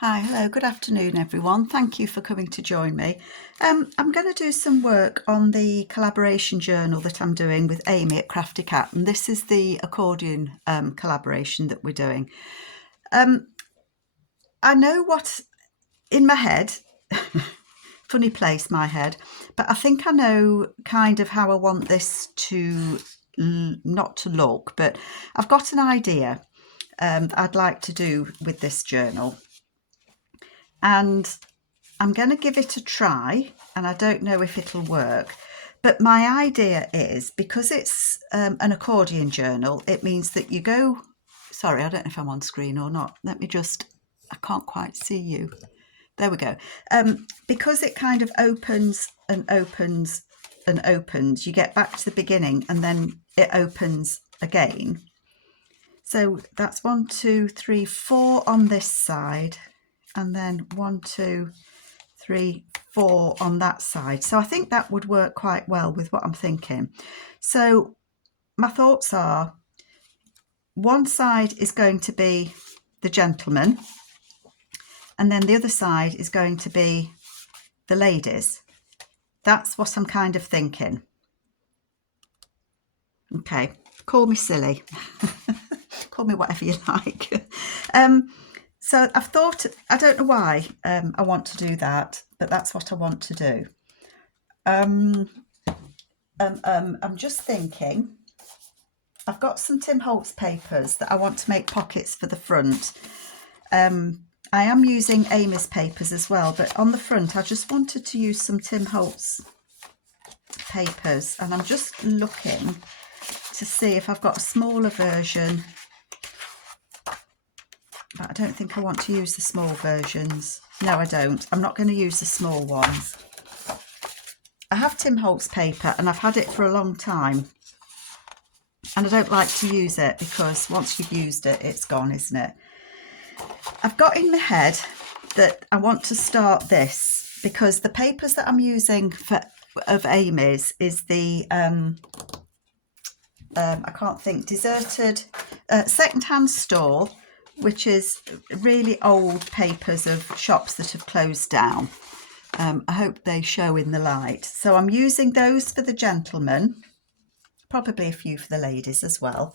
Hi, hello, good afternoon everyone. Thank you for coming to join me. I'm going to do some work on the collaboration journal that I'm doing with Amy at Crafty Cat, and this is the accordion collaboration that we're doing. I know what, in my head, funny place my head, but I think I know kind of how I want this to, not to look, but I've got an idea that I'd like to do with this journal. And I'm going to give it a try, and I don't know if it'll work. But my idea is, because it's an accordion journal, it means that you go... Sorry, I don't know if I'm on screen or not. Let me just... I can't quite see you. There we go. Because it kind of opens and opens and opens, you get back to the beginning and then it opens again. So that's 1, 2, 3, 4 on this side, and then 1, 2, 3, 4 on that side. So I think that would work quite well with what I'm thinking. So my thoughts are, one side is going to be the gentleman, and then the other side is going to be the ladies. That's what I'm kind of thinking. Okay, call me silly. Call me whatever you like. So I've thought, I don't know why I want to do that, but that's what I want to do. I'm just thinking, I've got some Tim Holtz papers that I want to make pockets for the front. I am using Amy's papers as well, but on the front I just wanted to use some Tim Holtz papers, and I'm just looking to see if I've got a smaller version, but I don't think I want to use the small versions. No, I don't. I'm not going to use the small ones. I have Tim Holtz paper and I've had it for a long time, and I don't like to use it because once you've used it, it's gone, isn't it? I've got in my head that I want to start this because the papers that I'm using of Amy's is the I can't think, Deserted second-hand store, which is really old papers of shops that have closed down. I hope they show in the light. So I'm using those for the gentlemen, probably a few for the ladies as well.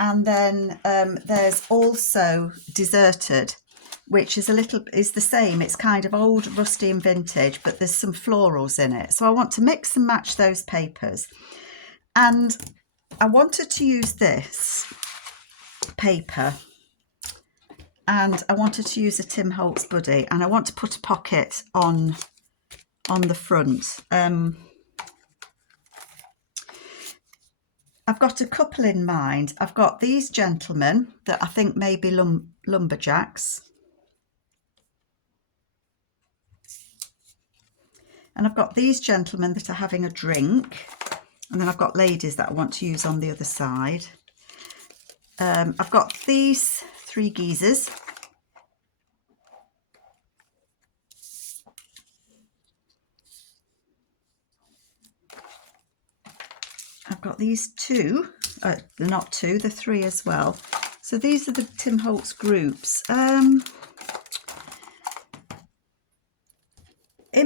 And then there's also Deserted, which is the same. It's kind of old, rusty and vintage, but there's some florals in it. So I want to mix and match those papers. And I wanted to use this paper, and I wanted to use a Tim Holtz buddy, and I want to put a pocket on the front. I've got a couple in mind. I've got these gentlemen that I think may be lumberjacks. And I've got these gentlemen that are having a drink. And then I've got ladies that I want to use on the other side. I've got these 3 geezers. I've got these 2, they're not 2, they're 3 as well. So these are the Tim Holtz groups. In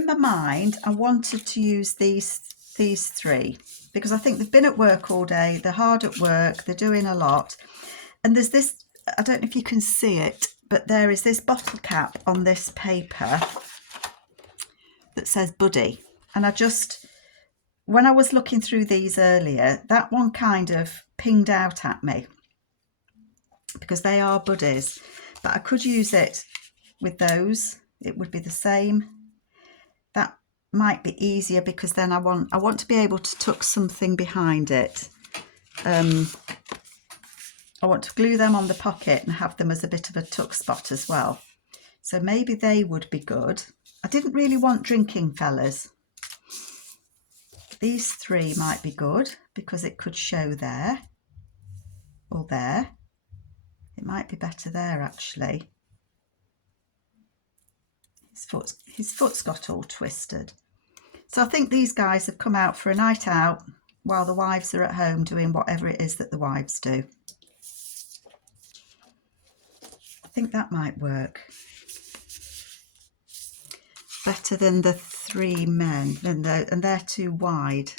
my mind, I wanted to use these 3 because I think they've been at work all day, they're hard at work, they're doing a lot. And there's this, I don't know if you can see it, but there is this bottle cap on this paper that says Buddy. And when I was looking through these earlier, that one kind of pinged out at me because they are buddies, but I could use it with those. It would be the same. That might be easier because then I want to be able to tuck something behind it. I want to glue them on the pocket and have them as a bit of a tuck spot as well. So maybe they would be good. I didn't really want drinking fellas. These 3 might be good because it could show there or there. It might be better there actually. His foot's got all twisted. So I think these guys have come out for a night out while the wives are at home doing whatever it is that the wives do. I think that might work. better than the 3 men, and they're too wide.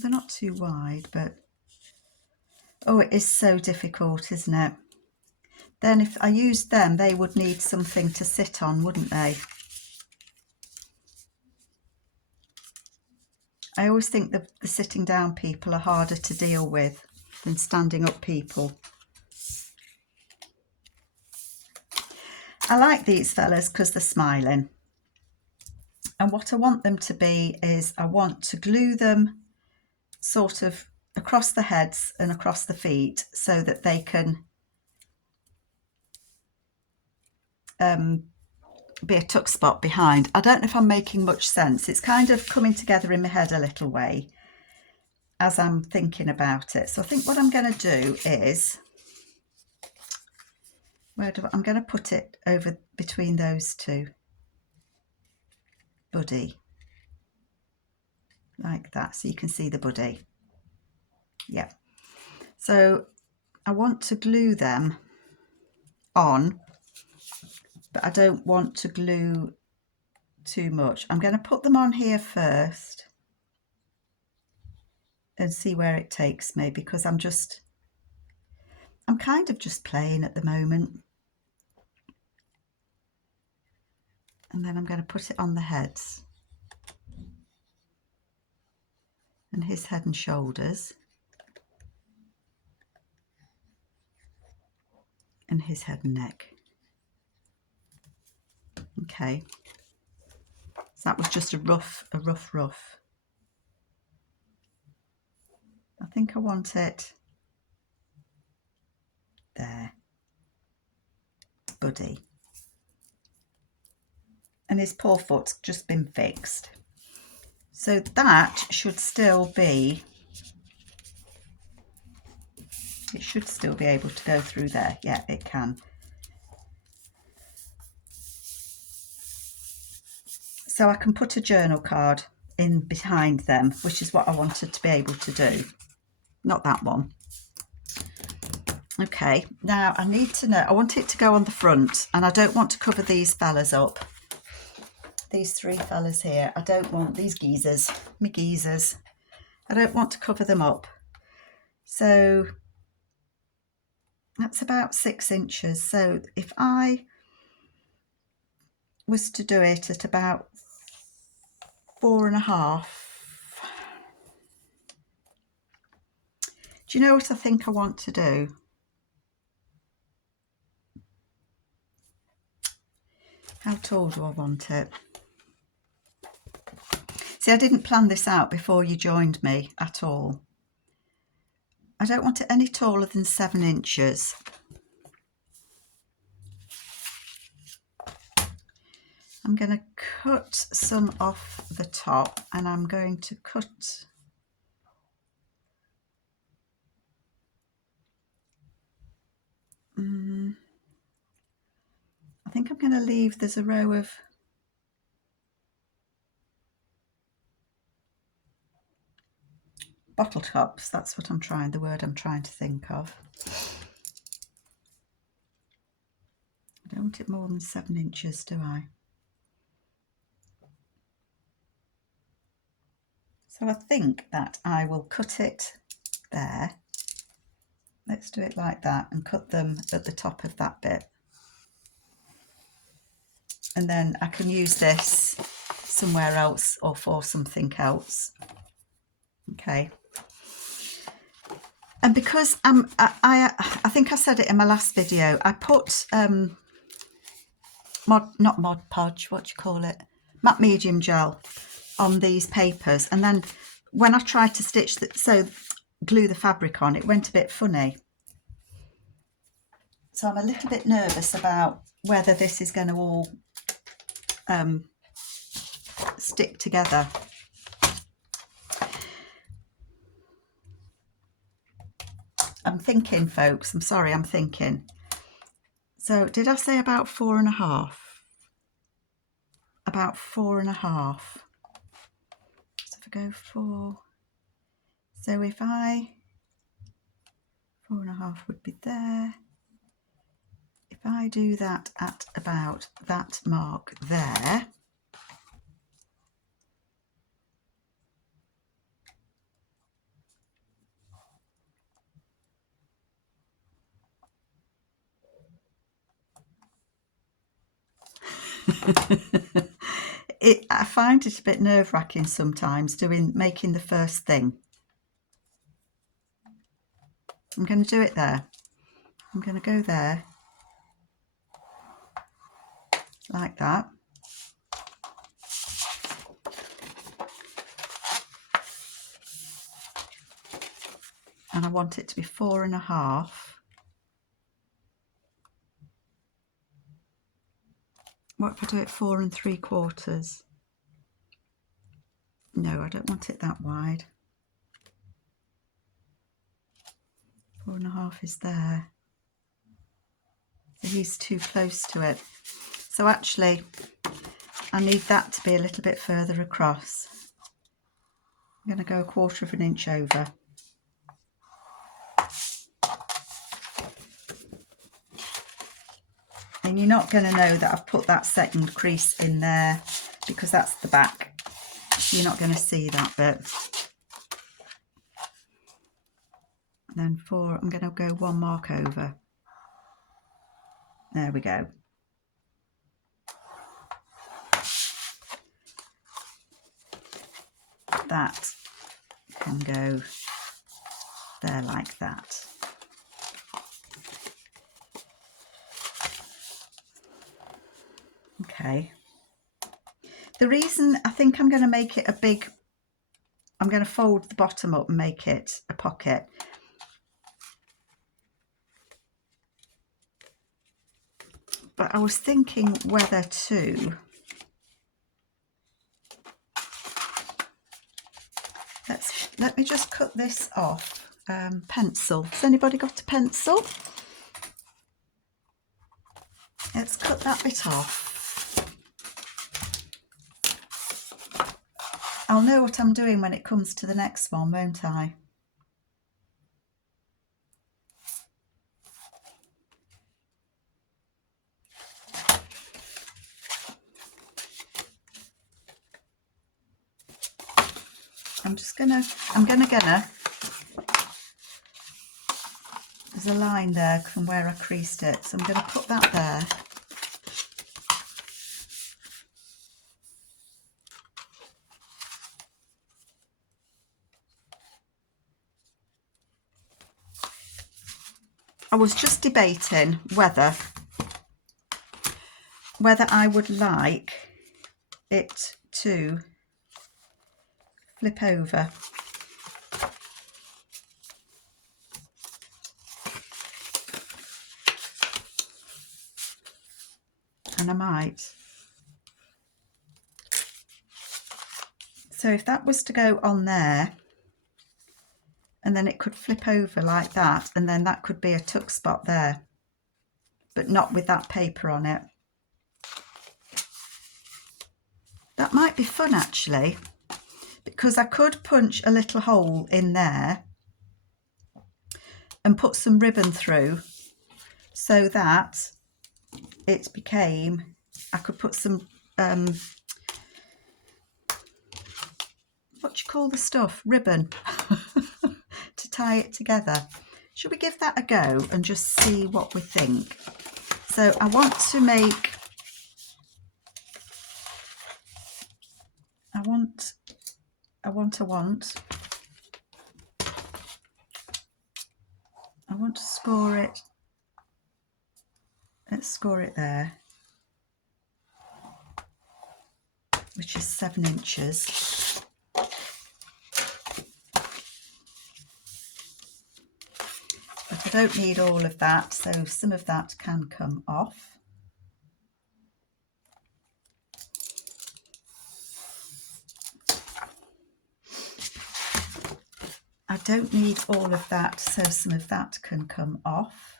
They're not too wide, but oh, it is so difficult, isn't it? Then if I used them, they would need something to sit on, wouldn't they? I always think that the sitting down people are harder to deal with than standing up people. I like these fellas because they're smiling. And what I want them to be is I want to glue them sort of across the heads and across the feet so that they can be a tuck spot behind. I don't know if I'm making much sense. It's kind of coming together in my head a little way as I'm thinking about it. So I think what I'm going to do is, I'm going to put it over between those two. Buddy. Like that, so you can see the buddy. Yeah. So I want to glue them on, but I don't want to glue too much. I'm going to put them on here first and see where it takes me, because I'm kind of just playing at the moment. And then I'm going to put it on the heads and his head and shoulders and his head and neck. Okay, so that was just a rough. I think I want it there. Buddy. And his poor foot's just been fixed. So that should still be, it should still be able to go through there. Yeah, it can. So I can put a journal card in behind them, which is what I wanted to be able to do. Not that one. Okay, now I need to know, I want it to go on the front, and I don't want to cover these fellas up. These 3 fellas here, I don't want these geezers, me geezers. I don't want to cover them up. So that's about 6 inches. So if I was to do it at about 4.5, do you know what I think I want to do? How tall do I want it? See, I didn't plan this out before you joined me at all. I don't want it any taller than 7 inches. I'm going to cut some off the top, and I'm going to cut I think I'm going to leave, there's a row of bottle tops. That's what the word I'm trying to think of. I don't want it more than 7 inches, do I? So I think that I will cut it there. Let's do it like that and cut them at the top of that bit. And then I can use this somewhere else or for something else. Okay. And because I think I said it in my last video, I put not Mod Podge, what do you call it? Matte medium gel on these papers, and then when I tried to stitch glue the fabric on, it went a bit funny. So I'm a little bit nervous about whether this is going to all stick together. I'm thinking, folks, I'm sorry, I'm thinking. So did I say about 4.5? About 4.5. So if I go 4, so if 4.5 would be there. If I do that at about that mark there, I find it a bit nerve-wracking sometimes making the first thing. I'm going to do it there. I'm going to go there like that. And I want it to be 4.5. What if I do it 4 3/4? No, I don't want it that wide. 4.5 is there. So he's too close to it. So actually, I need that to be a little bit further across. I'm going to go 1/4 inch over. And you're not going to know that I've put that second crease in there because that's the back. So you're not going to see that bit. And then 4, I'm going to go 1 mark over. There we go. That can go there like that. Okay. The reason I think I'm going to make it I'm going to fold the bottom up and make it a pocket. But I was thinking whether to let me just cut this off. Pencil. Has anybody got a pencil? Let's cut that bit off. I'll know what I'm doing when it comes to the next one, won't I? I'm gonna, there's a line there from where I creased it, so I'm gonna put that there. I was just debating whether I would like it to flip over. And I might. So if that was to go on there, and then it could flip over like that, and then that could be a tuck spot there, but not with that paper on it. That might be fun actually, because I could punch a little hole in there and put some ribbon through so that it became, I could put some, what do you call the stuff? Ribbon to tie it together. Should we give that a go and just see what we think? So I want to make, I want to score it. Let's score it there, which is 7 inches. But I don't need all of that, so some of that can come off. I don't need all of that, so some of that can come off.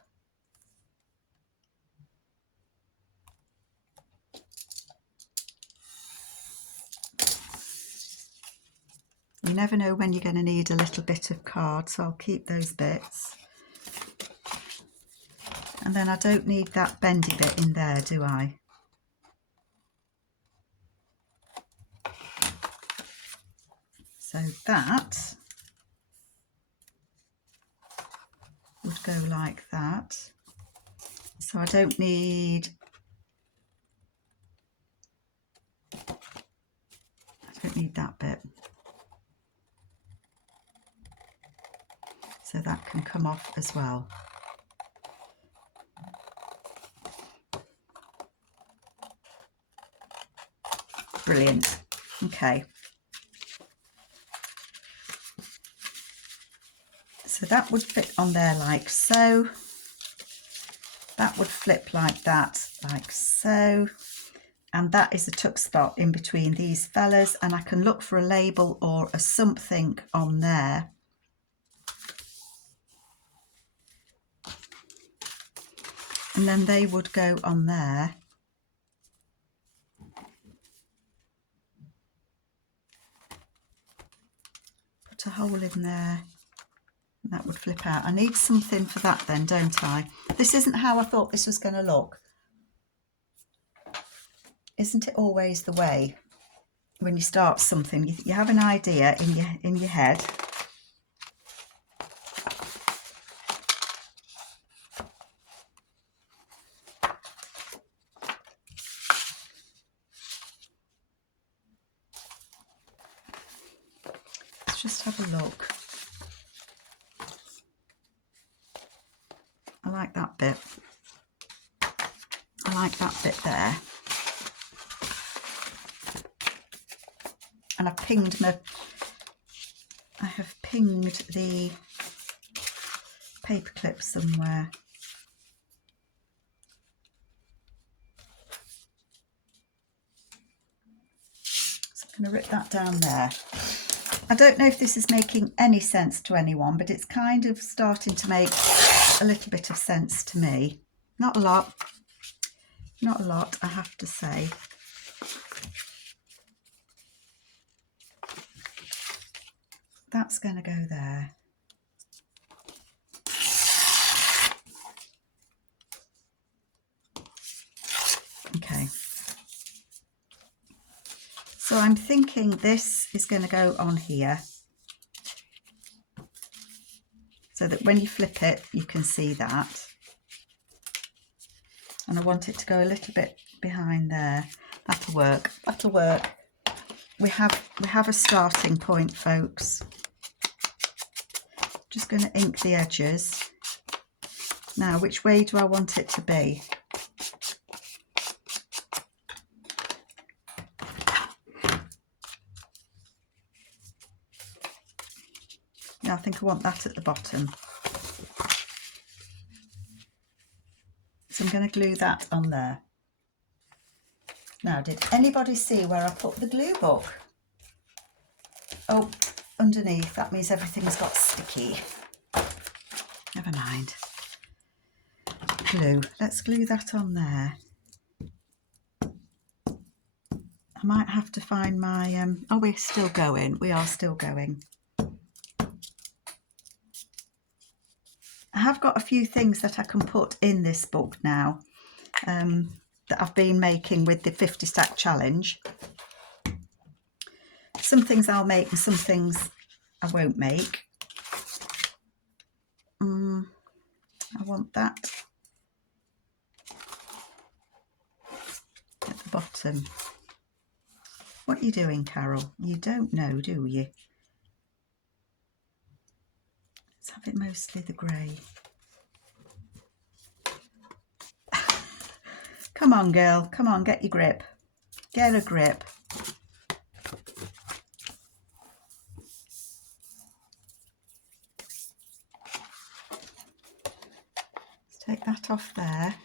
You never know when you're going to need a little bit of card, so I'll keep those bits. And then I don't need that bendy bit in there, do I? So that would go like that. So I don't need that bit. So that can come off as well. Brilliant. Okay. So that would fit on there like so. That would flip like that, like so. And that is a tuck spot in between these fellas, and I can look for a label or a something on there. And then they would go on there. Put a hole in there, and that would flip out. I need something for that then, don't I? This isn't how I thought this was going to look. Isn't it always the way when you start something? You have an idea in your head. Let's just have a look. I like that bit. I like that bit there. And I have pinged the paper clip somewhere. So I'm going to rip that down there. I don't know if this is making any sense to anyone, but it's kind of starting to make a little bit of sense to me. Not a lot. Not a lot, I have to say. That's going to go there. Okay. So I'm thinking this is going to go on here, so that when you flip it, you can see that. And I want it to go a little bit behind there. That'll work. That'll work. We have a starting point, folks. Just going to ink the edges. Now, which way do I want it to be? Yeah, I think I want that at the bottom. So I'm going to glue that on there. Now, did anybody see where I put the glue book? Oh, underneath. That means everything's got sticky. Never mind. Glue. Let's glue that on there. I might have to find my... oh, we're still going. We are still going. I have got a few things that I can put in this book now that I've been making with the 50 stack challenge. Some things I'll make and some things I won't make. I want that at the bottom. What are you doing, Carol? You don't know, do you? Let's have it mostly the grey. Come on, girl. Come on, get your grip. Get a grip. Let's take that off there.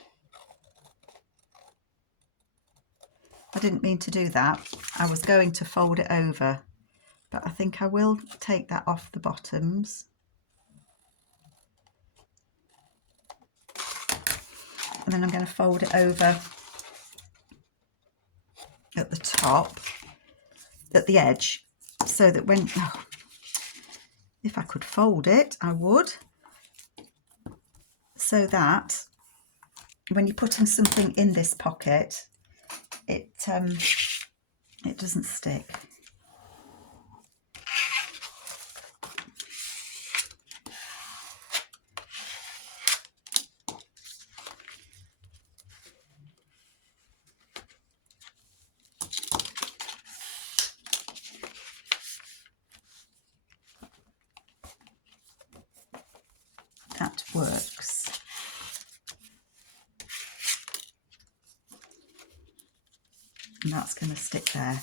I didn't mean to do that. I was going to fold it over, but I think I will take that off the bottoms. And then I'm going to fold it over at the top, at the edge, so that when, oh, if I could fold it, I would, so that when you're putting something in this pocket, it doesn't stick. That works. And that's going to stick there.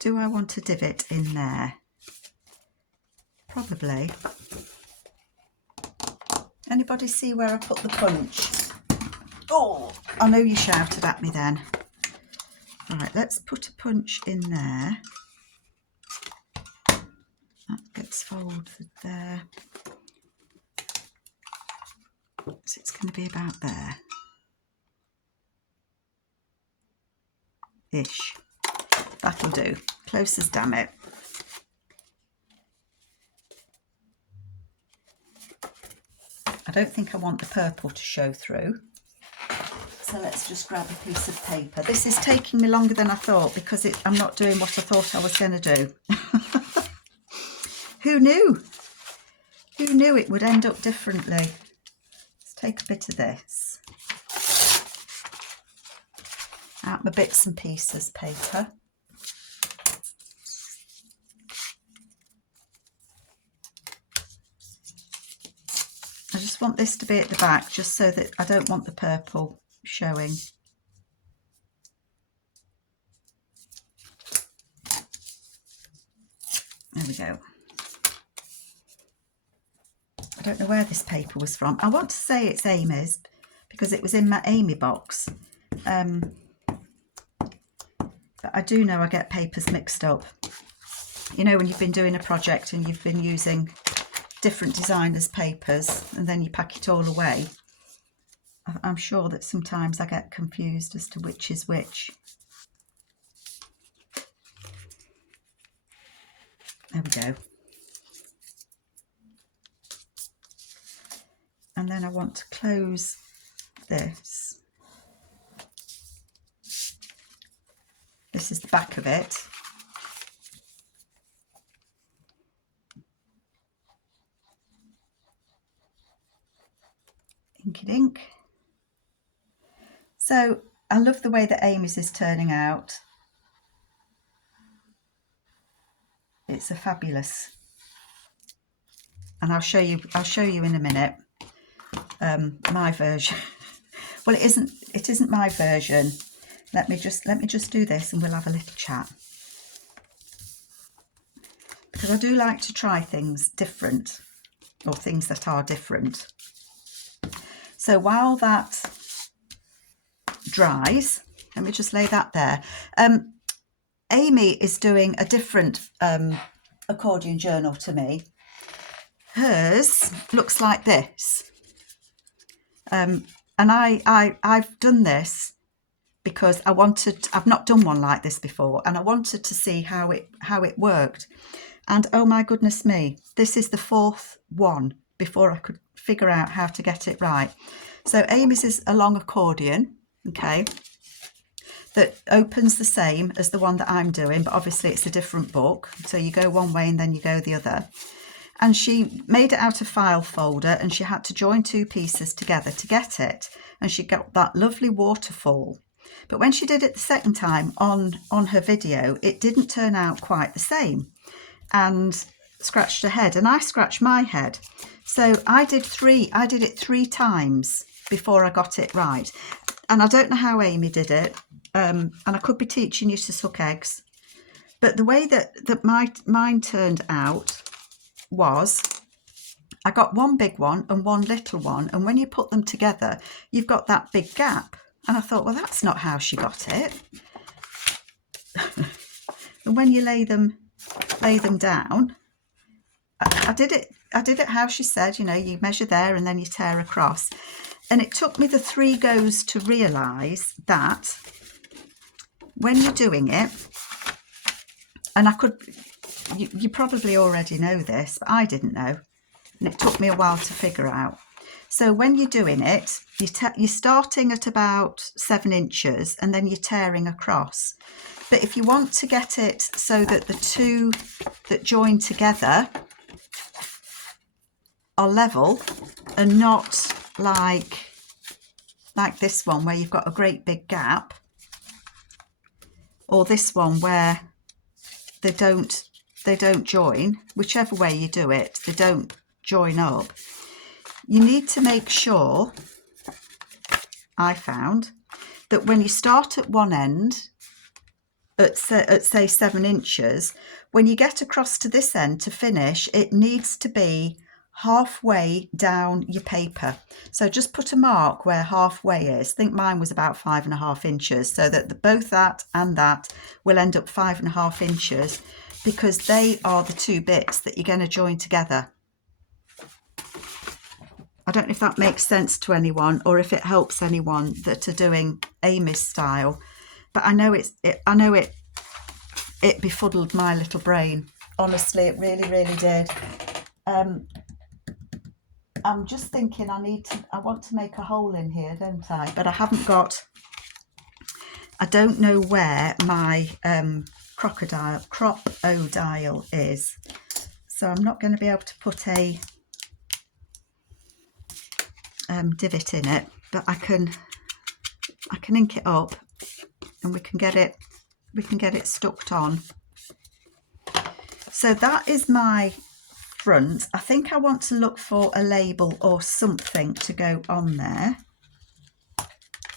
Do I want a divot in there? Probably. Anybody see where I put the punch? Oh, I know you shouted at me then. Right, let's put a punch in there. That gets folded there. So it's going to be about there. Ish. That'll do. Close as damn it. I don't think I want the purple to show through. So let's just grab a piece of paper. This is taking me longer than I thought because I'm not doing what I thought I was going to do. Who knew? Who knew it would end up differently? Let's take a bit of this. Out my bits and pieces paper. I just want this to be at the back just so that I don't want the purple showing. There we go. I don't know where this paper was from. I want to say it's Amy's because it was in my Amy box. But I do know I get papers mixed up. You know, when you've been doing a project and you've been using different designers' papers and then you pack it all away. I'm sure that sometimes I get confused as to which is which. There we go. And then I want to close this. This is the back of it. Inky dink. So I love the way that Amy's is turning out. It's a fabulous, and I'll show you in a minute my version. Well, it isn't my version. Let me just do this and we'll have a little chat, because I do like to try things different, or things that are different. So while that dries, let me just lay that there. Amy is doing a different accordion journal to me. Hers looks like this, and I've done this because I've not done one like this before, and I wanted to see how it worked. And oh my goodness me, this is the fourth one before I could figure out how to get it right. So Amy's is a long accordion, okay, that opens the same as the one that I'm doing, but obviously it's a different book. So you go one way and then you go the other. And she made it out of file folder, and she had to join two pieces together to get it. And she got that lovely waterfall. But when she did it the second time on her video, it didn't turn out quite the same, and scratched her head, and I scratched my head. So I did it 3 times before I got it right. And I don't know how Amy did it. And I could be teaching you to suck eggs, but the way that mine turned out was I got one big one and one little one, and when you put them together you've got that big gap, and I thought, well, that's not how she got it. And when you lay them down, I did it how she said, you know, you measure there and then you tear across. And it took me the 3 goes to realise that when you're doing it, and I could, you probably already know this, but I didn't know, and it took me a while to figure out. So when you're doing it, you're starting at about 7 inches and then you're tearing across. But if you want to get it so that the two that join together are level and not like this one where you've got a great big gap, or this one where they don't join, whichever way you do it, they don't join up. You need to make sure, I found, that when you start at one end at say 7 inches, when you get across to this end to finish, it needs to be halfway down your paper. So just put a mark where halfway is. I think mine was about 5.5 inches, so that both that and that will end up 5.5 inches, because they are the two bits that you're going to join together. I don't know if that makes sense to anyone, or if it helps anyone that are doing Amy's style, but I know it befuddled my little brain. Honestly, it really did. I'm just thinking I want to make a hole in here, don't I? But I haven't got, I don't know where my crop-o-dial is. So I'm not going to be able to put a divot in it, but I can ink it up and we can get it stuck on. So that is my front. I think I want to look for a label or something to go on there.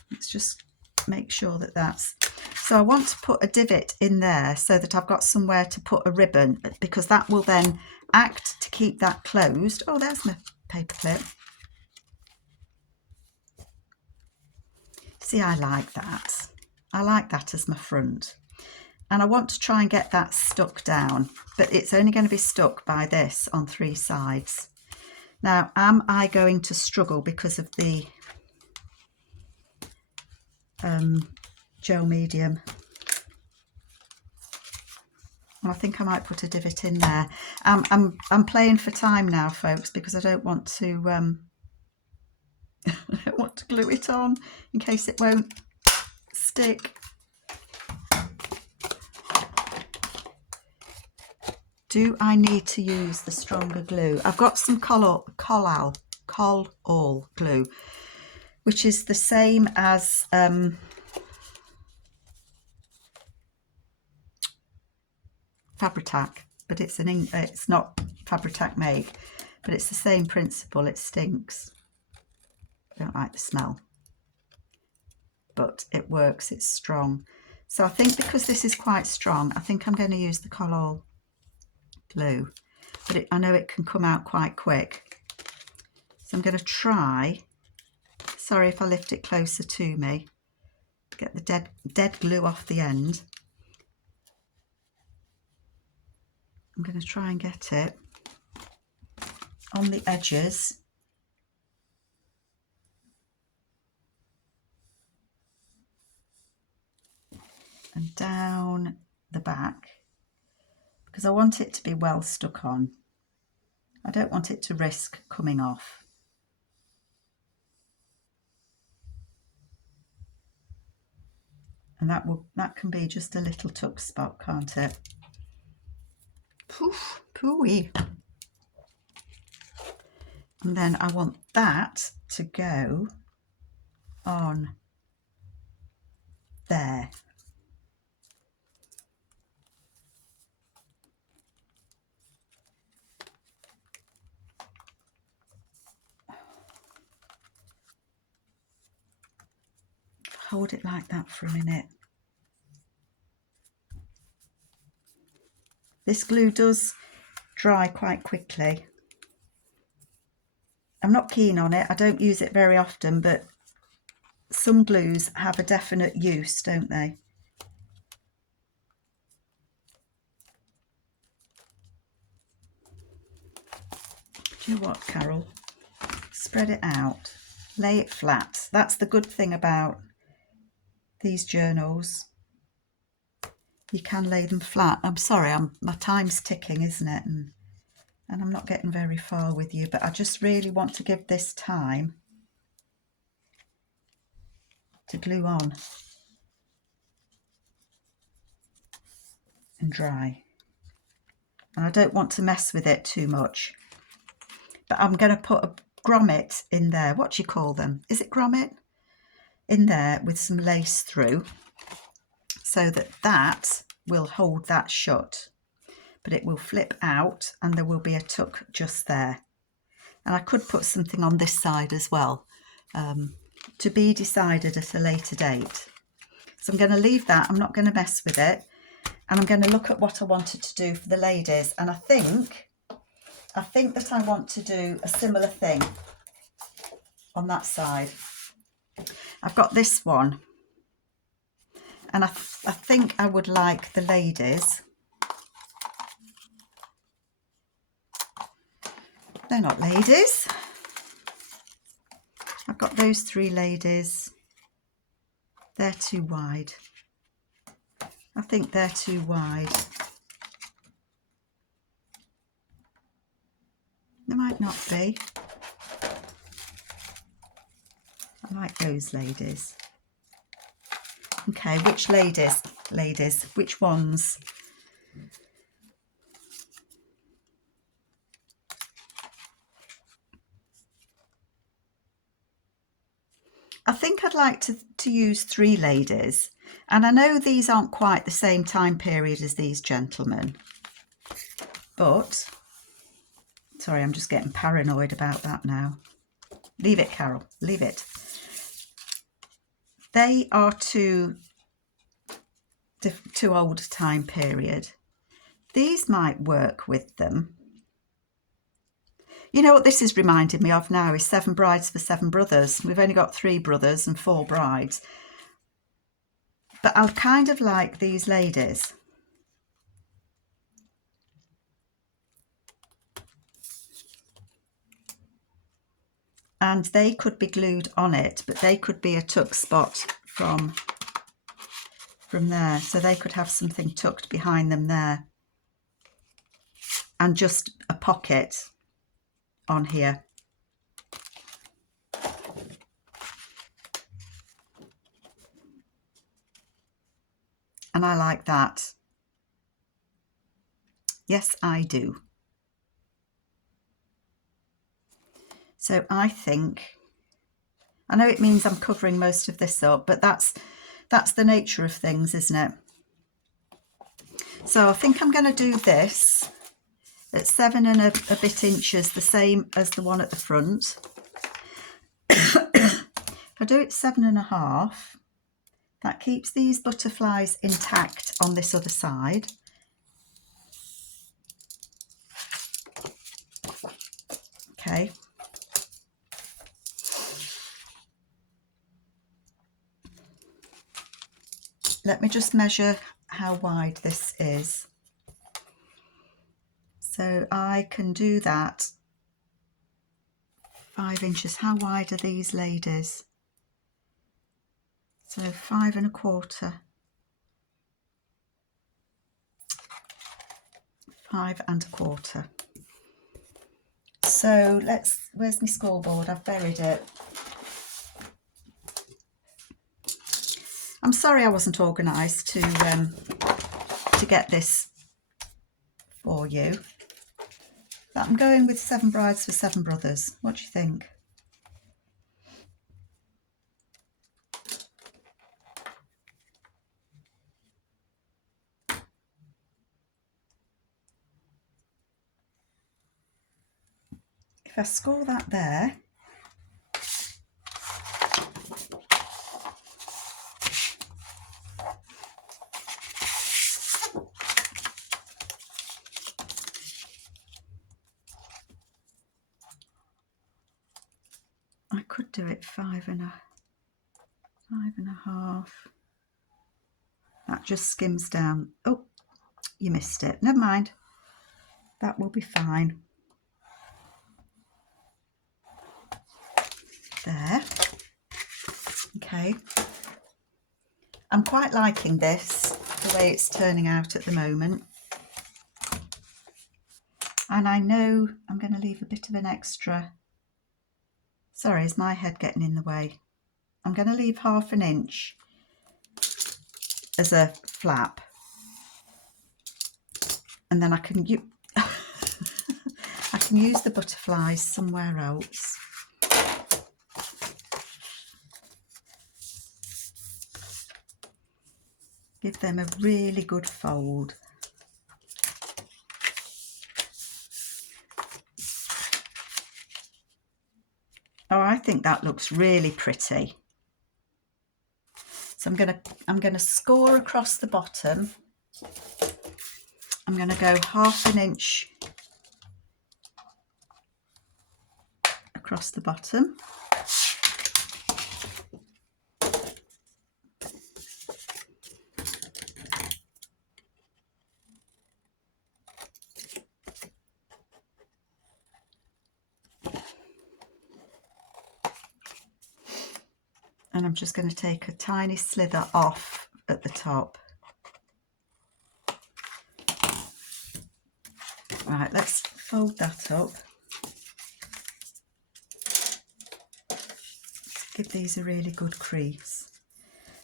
Let's just make sure that that's, so I want to put a divot in there so that I've got somewhere to put a ribbon, because that will then act to keep that closed. Oh, there's my paper clip. See, I like that. I like that as my front. And I want to try and get that stuck down, but it's only going to be stuck by this on 3 sides. Now, am I going to struggle because of the gel medium? I think I might put a divot in there. I'm playing for time now, folks, because I don't want to I don't want to glue it on in case it won't stick. Do I need to use the stronger glue? I've got some Collall glue, which is the same as Fabri-Tac, but it's not Fabri-Tac made, but it's the same principle. It stinks. I don't like the smell, but it works. It's strong. So I think because this is quite strong, I think I'm going to use the Collall glue, but I know it can come out quite quick, so I'm going to try, sorry if I lift it closer to me, get the dead glue off the end. I'm going to try and get it on the edges and down the back, because I want it to be well stuck on. I don't want it to risk coming off. And that can be just a little tuck spot, can't it? Poof, pooey. And then I want that to go on there. Hold it like that for a minute. This glue does dry quite quickly. I'm not keen on it. I don't use it very often, but some glues have a definite use, don't they? Do you know what, Carol? Spread it out. Lay it flat. That's the good thing about these journals. you can lay them flat. I'm sorry, my time's ticking, isn't it? And I'm not getting very far with you, but I just really want to give this time to glue on and dry. And I don't want to mess with it too much. But I'm going to put a grommet in there. What do you call them? Is it grommet? In there with some lace through, so that will hold that shut. But it will flip out and there will be a tuck just there. And I could put something on this side as well, to be decided at a later date. So I'm going to leave that. I'm not going to mess with it. And I'm going to look at what I wanted to do for the ladies. And I think that I want to do a similar thing on that side. I've got this one. And I think I would like the ladies. They're not ladies. I've got those 3 ladies. They're too wide. I think they're too wide. They might not be. I like those ladies. Okay, which ladies? Ladies, which ones? I think I'd like to use 3 ladies. And I know these aren't quite the same time period as these gentlemen. But, sorry, I'm just getting paranoid about that now. Leave it, Carol, leave it. They are too old a time period. These might work with them. You know what this is reminding me of now is 7 Brides for 7 Brothers. We've only got 3 brothers and 4 brides. But I'll kind of like these ladies. And they could be glued on it, but they could be a tuck spot from there. So they could have something tucked behind them there. And just a pocket on here. And I like that. Yes, I do. So I know it means I'm covering most of this up, but that's the nature of things, isn't it? So I think I'm going to do this at 7 and a bit inches, the same as the one at the front. If I do it 7.5, that keeps these butterflies intact on this other side. Okay. Let me just measure how wide this is. So I can do that 5 inches. How wide are these ladies? So 5 1/4. 5 1/4. So where's my scoreboard? I've buried it. I'm sorry I wasn't organised to get this for you. But I'm going with 7 Brides for 7 Brothers. What do you think? If I score that there, I could do it 5.5. That just skims down. Oh, you missed it. Never mind. That will be fine. There. Okay. I'm quite liking this. the way it's turning out at the moment. And I know I'm going to leave a bit of an extra. Sorry, is my head getting in the way? I'm going to leave 1/2 inch as a flap. And then I can I can use the butterflies somewhere else. Give them a really good fold. Oh, I think that looks really pretty. So I'm gonna score across the bottom. I'm going to go 1/2 inch across the bottom. And I'm just going to take a tiny slither off at the top. Right, let's fold that up. Give these a really good crease.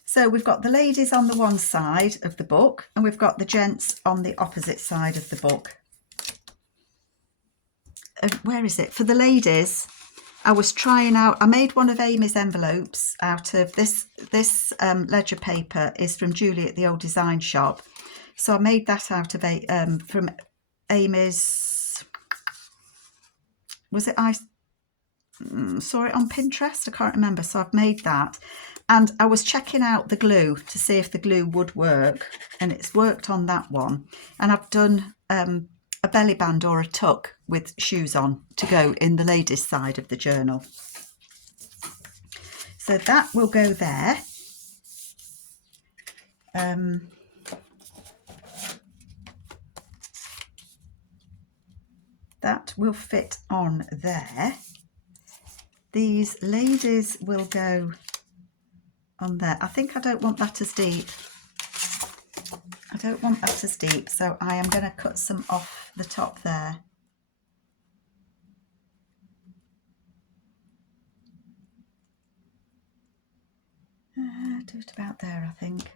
So we've got the ladies on the one side of the book and we've got the gents on the opposite side of the book. Where is it? For the ladies, I was trying out, I made one of Amy's envelopes out of this ledger paper is from Julie at the Old Design Shop. So I made that out of from Amy's, was it, I saw it on Pinterest, I can't remember, so I've made that. And I was checking out the glue to see if the glue would work, and it's worked on that one. And I've done a belly band or a tuck with shoes on to go in the ladies' side of the journal. So that will go there. That will fit on there. These ladies will go on there. I think I don't want that as deep. I don't want that as deep, so I am going to cut some off the top there. Do it about there, I think.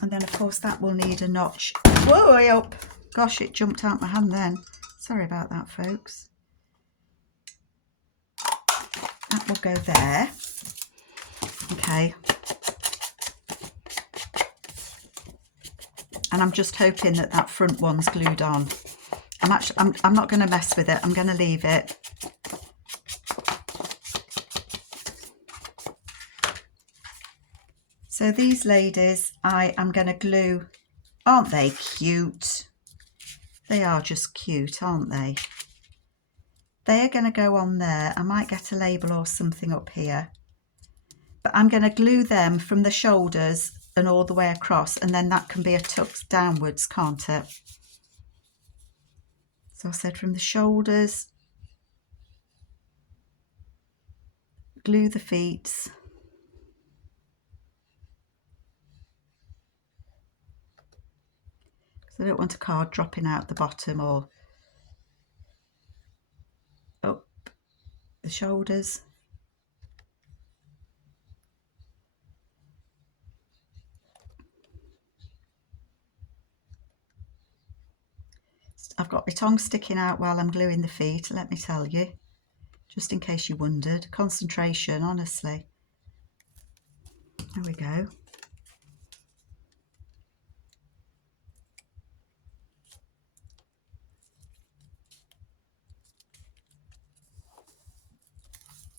And then, of course, that will need a notch way up. Gosh, it jumped out my hand then. Sorry about that, folks. That will go there. Okay. And I'm just hoping that that front one's glued on. I'm not going to mess with it. I'm going to leave it. So these ladies, I am going to glue. Aren't they cute? They are just cute, aren't they? They are going to go on there. I might get a label or something up here. But I'm going to glue them from the shoulders and all the way across, and then that can be a tuck downwards, can't it? So I said from the shoulders, glue the feet. I don't want a card dropping out the bottom or up the shoulders. I've got my tongue sticking out while I'm gluing the feet, let me tell you, just in case you wondered. Concentration, honestly. There we go.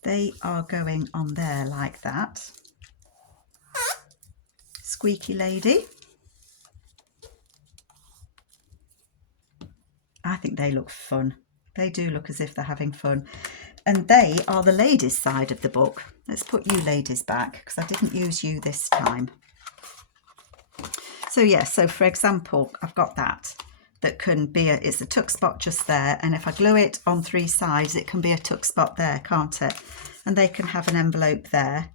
They are going on there like that. Squeaky lady. I think they look fun. They do look as if they're having fun. And they are the ladies' side of the book. Let's put you ladies back because I didn't use you this time. So yeah, so for example, I've got that can be it's a tuck spot just there, and if I glue it on 3 sides it can be a tuck spot there, can't it? And they can have an envelope there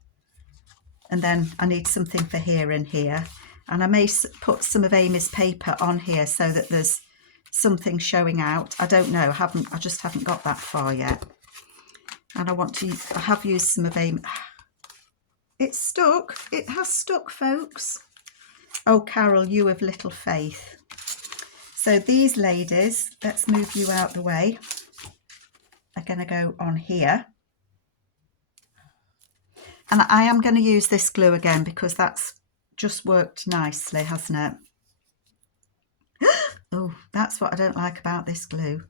And then I need something for here and here. And I may put some of Amy's paper on here so that there's something showing out. I don't know, I just haven't got that far yet. And I have used some of Amy. It's stuck. It has stuck, folks. Oh, Carol, you of little faith. So these ladies, let's move you out the way, are going to go on here. And I am going to use this glue again because that's just worked nicely, hasn't it? Oh, that's what I don't like about this glue.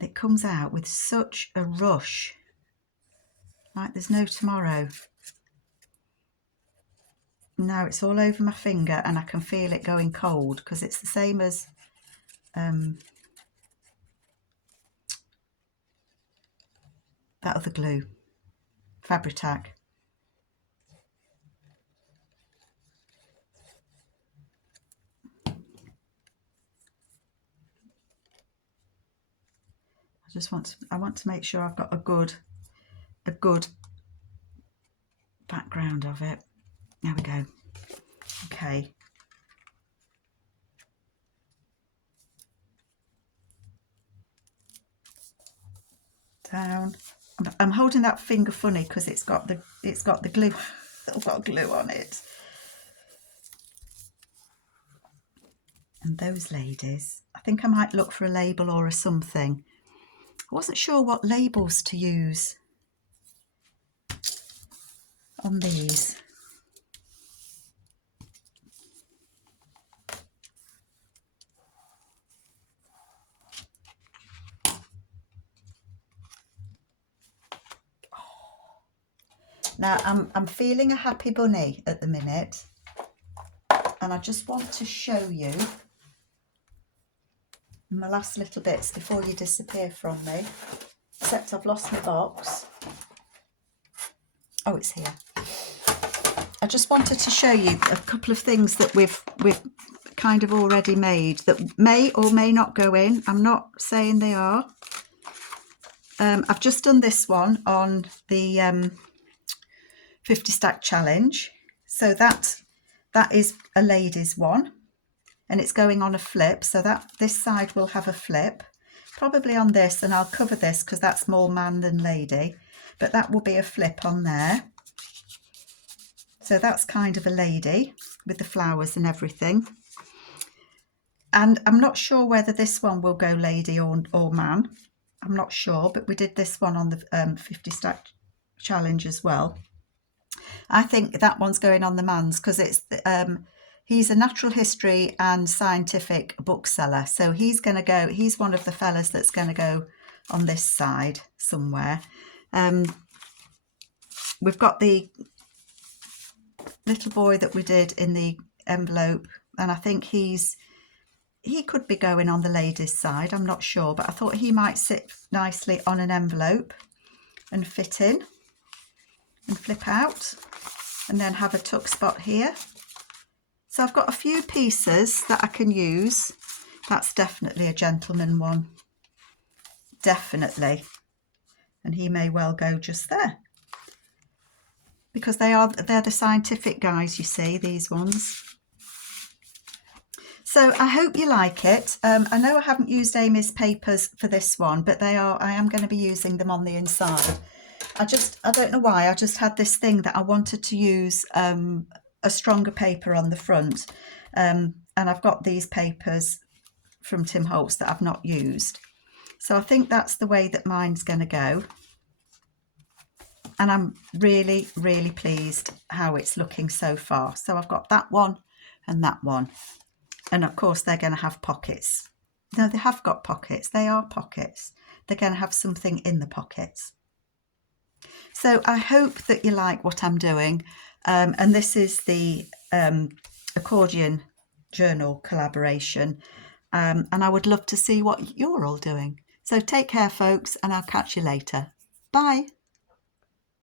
It comes out with such a rush, like there's no tomorrow. Now it's all over my finger and I can feel it going cold because it's the same as that other glue, Fabri-Tac. I want to make sure I've got a good background of it. There we go. Okay. Down. I'm holding that finger funny because it's got the glue. I've got glue on it. And those ladies, I think I might look for a label or a something. I wasn't sure what labels to use on these. Now I'm feeling a happy bunny at the minute, and I just want to show you my last little bits before you disappear from me, except I've lost my box. Oh, it's here. I just wanted to show you a couple of things that we've kind of already made that may or may not go in. I'm not saying they are. I've just done this one on the 50 stack challenge. So that is a ladies one, and it's going on a flip, so that this side will have a flip, probably on this, and I'll cover this because that's more man than lady, but that will be a flip on there. So that's kind of a lady with the flowers and everything. And I'm not sure whether this one will go lady or man. I'm not sure, but we did this one on the 50 stack challenge as well. I think that one's going on the man's because it's he's a natural history and scientific bookseller, so he's going to go. He's one of the fellas that's going to go on this side somewhere. We've got the little boy that we did in the envelope, and I think he could be going on the ladies' side. I'm not sure, but I thought he might sit nicely on an envelope and fit in and flip out, and then have a tuck spot here. So I've got a few pieces that I can use. That's definitely a gentleman one, definitely, and he may well go just there because they're the scientific guys, you see, these ones. So I hope you like it. I know I haven't used Amy's papers for this one, but I am going to be using them on the inside. I don't know why, I just had this thing that I wanted to use a stronger paper on the front, and I've got these papers from Tim Holtz that I've not used, so I think that's the way that mine's going to go, and I'm really pleased how it's looking so far. So I've got that one and that one, and of course they're going to have pockets. No, they have got pockets. They are pockets. They're going to have something in the pockets. So I hope that you like what I'm doing, and this is the Accordion journal collaboration, and I would love to see what you're all doing. So take care, folks, and I'll catch you later. Bye.